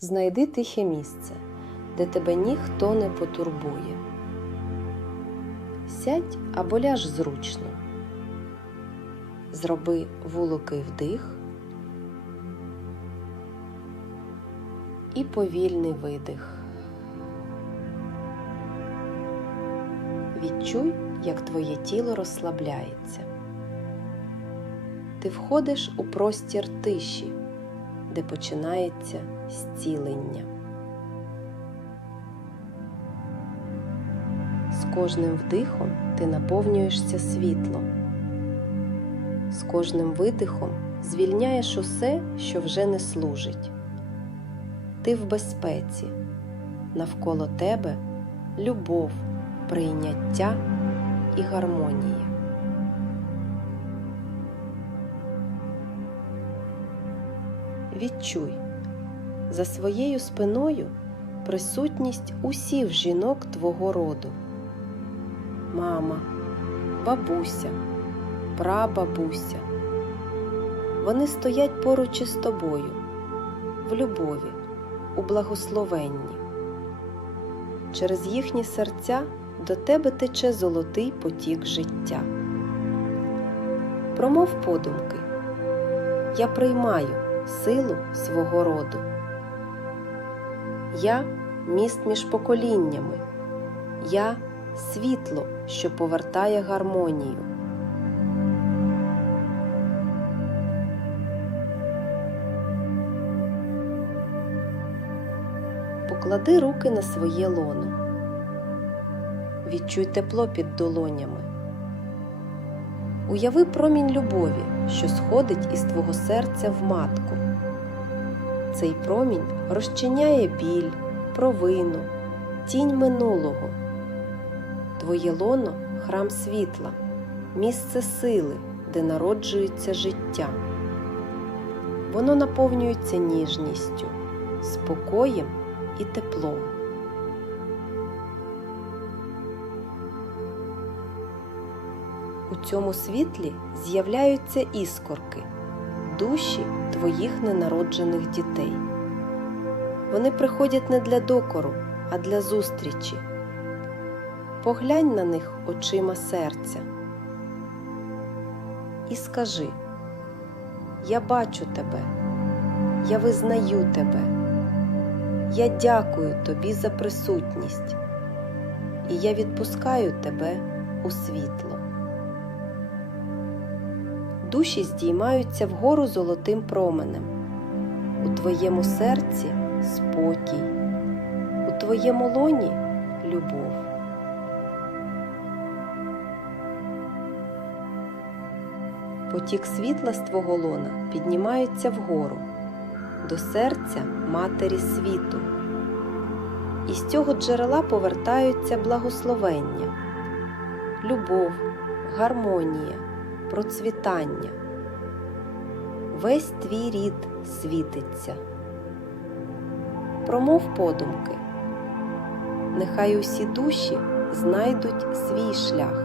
Знайди тихе місце, де тебе ніхто не потурбує. Сядь або ляж зручно. Зроби вуликий вдих і повільний видих. Відчуй, як твоє тіло розслабляється. Ти входиш у простір тиші, де починається зцілення. З кожним вдихом ти наповнюєшся світлом. З кожним видихом звільняєш усе, що вже не служить. Ти в безпеці, навколо тебе любов, прийняття і гармонія. Відчуй за своєю спиною присутність усіх жінок твого роду. Мама, бабуся, прабабуся. Вони стоять поруч із тобою, в любові, у благословенні. Через їхні серця до тебе тече золотий потік життя. Промов подумки. Я приймаю силу свого роду. Я міст між поколіннями. Я світло, що повертає гармонію. Поклади руки на своє лоно. Відчуй тепло під долонями. Уяви промінь любові, що сходить із твого серця в матку. Цей промінь розчиняє біль, провину, тінь минулого. Твоє лоно храм світла, місце сили, де народжується життя. Воно наповнюється ніжністю, спокоєм і теплом. У цьому світлі з'являються іскорки, душі твоїх ненароджених дітей. Вони приходять не для докору, а для зустрічі. Поглянь на них очима серця і скажи: Я бачу тебе, я визнаю тебе, я дякую тобі за присутність, і я відпускаю тебе у світло. Душі здіймаються вгору золотим променем. У твоєму серці спокій, у твоєму лоні любов. Потік світла з твого лона піднімається вгору, до серця Матері світу. І з цього джерела повертаються благословення, любов, гармонія, процвітання. Весь твій рід світиться. Промов подумки. Нехай усі душі знайдуть свій шлях.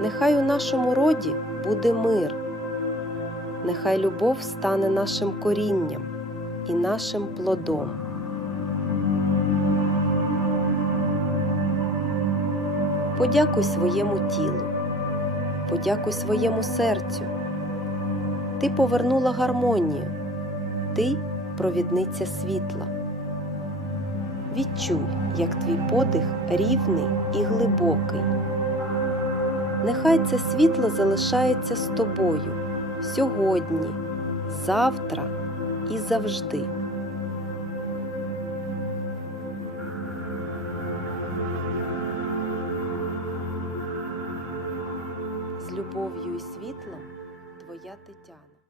Нехай у нашому роді буде мир. Нехай любов стане нашим корінням і нашим плодом. Подякуй своєму тілу, подякуй своєму серцю. Ти повернула гармонію, ти провідниця світла. Відчуй, як твій подих рівний і глибокий. Нехай це світло залишається з тобою сьогодні, завтра і завжди. Любов'ю і світлом твоя Тетяна.